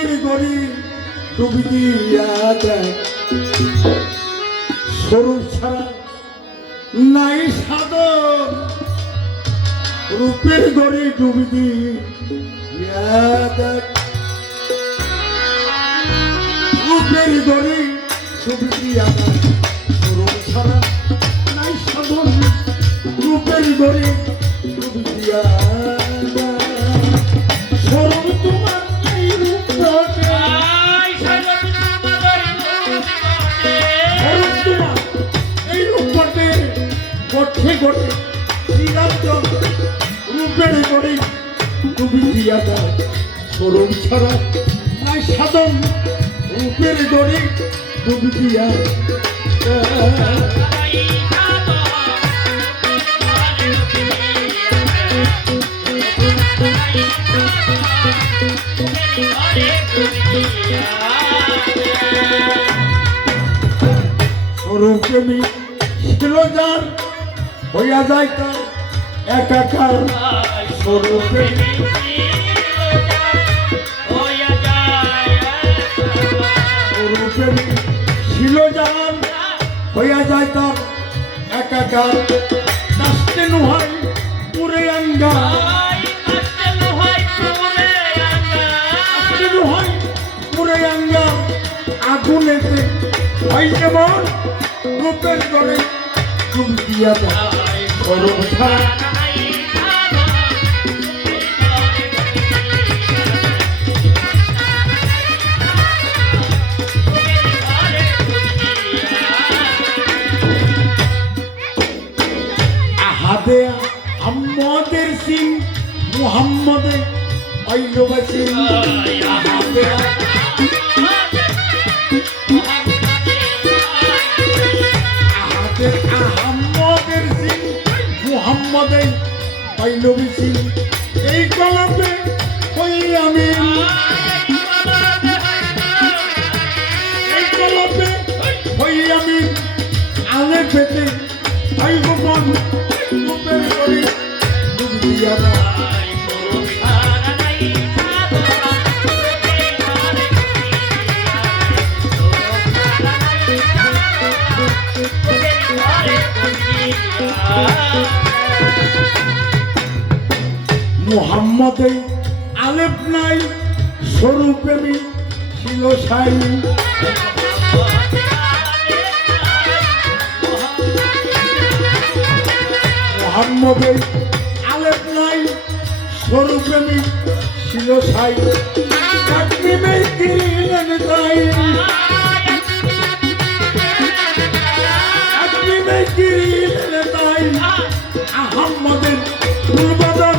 রূপের গড়ি ডুবি দিয়া দেয় স্বরূপ ছাড়া নাই সাধন রূপের গড়ি ডুবি দিয়া দেয় রূপের গড়ি ডুবি দিয়া দেয় স্বরূপ ছাড়া নাই সাধন রূপের গড়ি ডুবি দিয়া স্বরূপ তোমার এই রূপ গঠে গঠে চিরাঞ্জন রূপের গড়ি ডুবি দিয়া দেয় স্বরূপ ছাড়া নাই সাধন রূপের গড়ি ডুবি দিয়া স্বরূপ প্রেমী ছিল যার হইয়া যায় তার একাকার স্বরূপ প্রেমী ছিল যার হইয়া যায় তার একাকার কাস্তে নুহাই পুরে আঙ্গা পুরে আঙ্গা আগুনেতে হয় যেমন রূপের গড়ে ডুবি দিয়া দেয় স্বরূপ ছাড়া আহাদে আম্মদের সিং মুহাম্মদে আইলবাসী আহাদে আহম্মদের সিং মুহাম্মদে আইলবাসী এই গল্পে হই আমি এই গল্পে হই আমি আলে পেতে তাই গোপন রূপের গড়ি ডুবি দিয়া দেয় মুহাম্মদে আলেপ নাই স্বরূপ প্রেমী ছিল সাই মুহাম্মদে আলেপ নাই স্বরূপ প্রেমী ছিল সাই কাকনিমে কিরিলেন তাই কাকনিমে কিরিলেন তাই আহম্মদের ফুলবাদন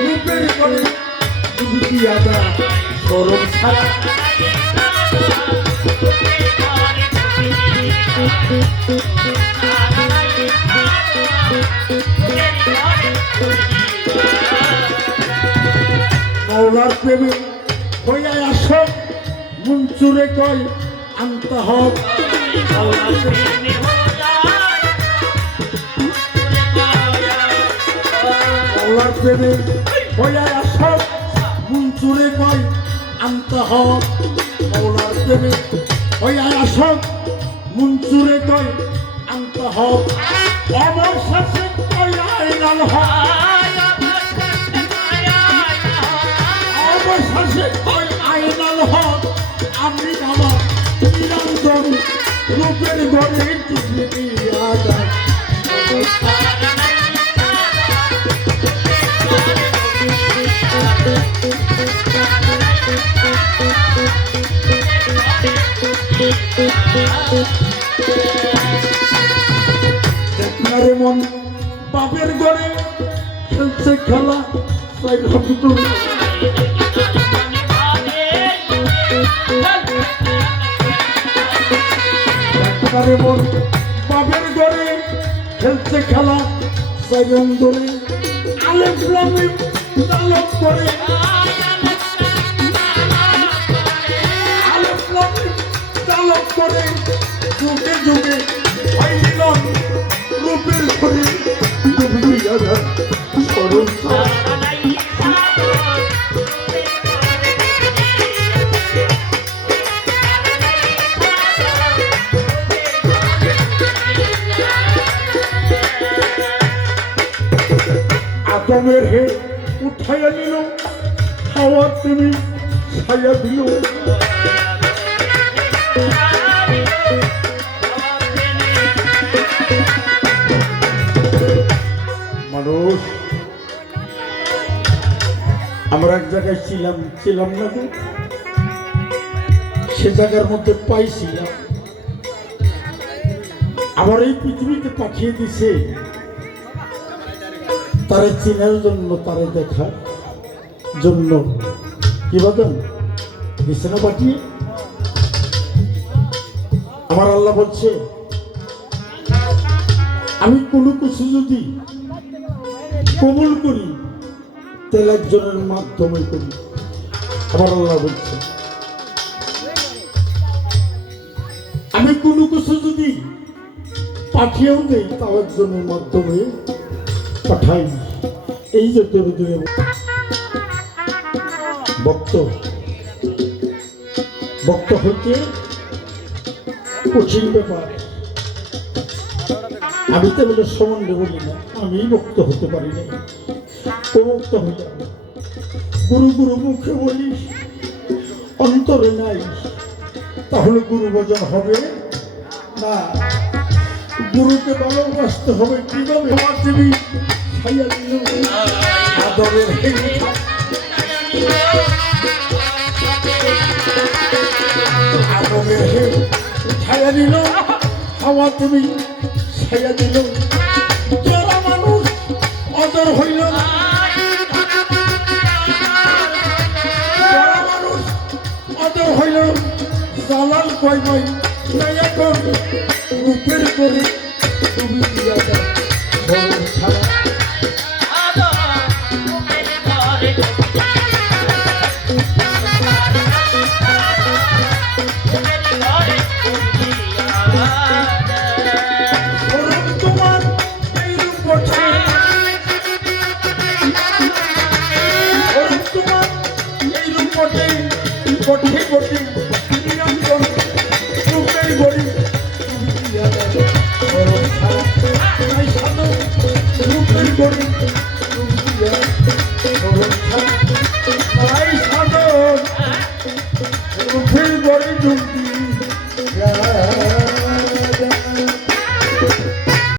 রূপের গড়ি ডুবি দিয়া দেয় স্বরূপ ছাড়া মৌলার প্রেমে হইয়া আসো মঞ্চুরে কয় আনতে হোক মৌলার প্রেমে হইয়া আসো মঞ্চুরে কয় আনতে হোক মৌলার প্রেমে হইয়া আসো মঞ্চুরে কয় আনতে হোক অমর শাসক কয় আইনাল হক অবশেষে কই আইনাল হক আমি আমার নিরঞ্জন রূপের গড়ে ডুবি দিয়া দেয় দেখনারে মন বাপের গড়ে খেলছে খেলা তাই ভাবিত মন বাপের গড়ে খেলছে খেলা সাইরন ধরে আলেপ লামিম তালক করে আলেপ লামিম তালক করে যুগে যুগে হইল রূপের ঘরে ডুবি দিয়া দেয় স্বরূপ আদমের হে উঠাইয়া নিল হাওয়া তুমি ছাইয়া দিল মানুষ আমরা এক জায়গায় ছিলাম না গো সে জায়গার মধ্যে পাইছিলাম আবার এই পৃথিবীতে পাঠিয়ে দিছে তারে চিনার জন্য তারে দেখার জন্য কি বলেন দিছে না পাঠিয়ে আমার আল্লাহ বলছে আমি কোনো কিছু যদি কবুল করি তাহলে একজনের মাধ্যমে করি আমার আল্লাহ বলছে আমি কোনো কিছু যদি পাঠিয়েও দেই তাও একজনের মাধ্যমে পাঠাই এই যে দূরে দূরে ভক্ত হইতে কঠিন ব্যাপার আমি তো বলে সম্বন্ধে বলি না আমি ভক্ত হতে পারি না প্রভুক্ত হইয়া গুরু গুরু মুখে বলি অন্তরে নাই তাহলে গুরু ভজন হবে না গুরুকে ভালোবাসতে হবে কিভাবে আমার দেবী ছাইয়া দিল আদরের আদরের হে ছাইয়া দিল হাওয়া তুমি ছাইয়া দিল যারা মানুষ অদর হইল না যারা মানুষ অদর হইল জালাল কয় নয় নাই এখন রূপের করে তুমি দিয়া দাও ছাড়া কঠিন